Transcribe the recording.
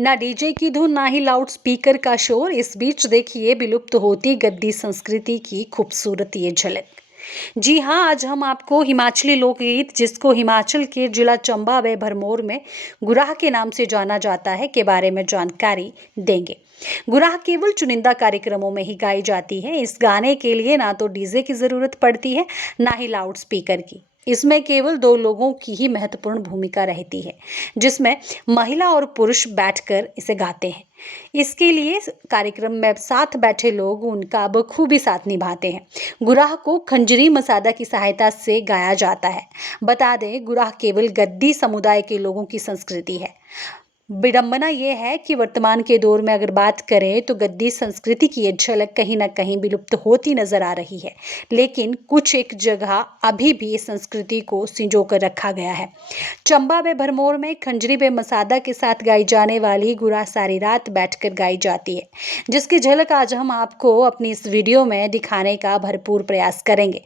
ना डीजे की धुन ना ही लाउड स्पीकर का शोर। इस बीच देखिए विलुप्त होती गद्दी संस्कृति की खूबसूरत ये झलक। जी हाँ, आज हम आपको हिमाचली लोकगीत, जिसको हिमाचल के जिला चंबा व भरमौर में गुराह के नाम से जाना जाता है, के बारे में जानकारी देंगे। गुराह केवल चुनिंदा कार्यक्रमों में ही गाई जाती है। इस गाने के लिए ना तो डीजे की जरूरत पड़ती है, ना ही लाउड स्पीकर की। इसमें केवल दो लोगों की ही महत्वपूर्ण भूमिका रहती है, जिसमें महिला और पुरुष बैठकर इसे गाते हैं। इसके लिए कार्यक्रम में साथ बैठे लोग उनका बखूबी साथ निभाते हैं। गुराह को खंजरी मसादा की सहायता से गाया जाता है। बता दें, गुराह केवल गद्दी समुदाय के लोगों की संस्कृति है। विडंबना यह है कि वर्तमान के दौर में अगर बात करें तो गद्दी संस्कृति की ये झलक कहीं ना कहीं विलुप्त होती नजर आ रही है, लेकिन कुछ एक जगह अभी भी इस संस्कृति को संजो कर रखा गया है। चंबा व भरमौर में खंजरी व मसादा के साथ गाई जाने वाली गुराह सारी रात बैठकर गाई जाती है, जिसकी झलक आज हम आपको अपनी इस वीडियो में दिखाने का भरपूर प्रयास करेंगे।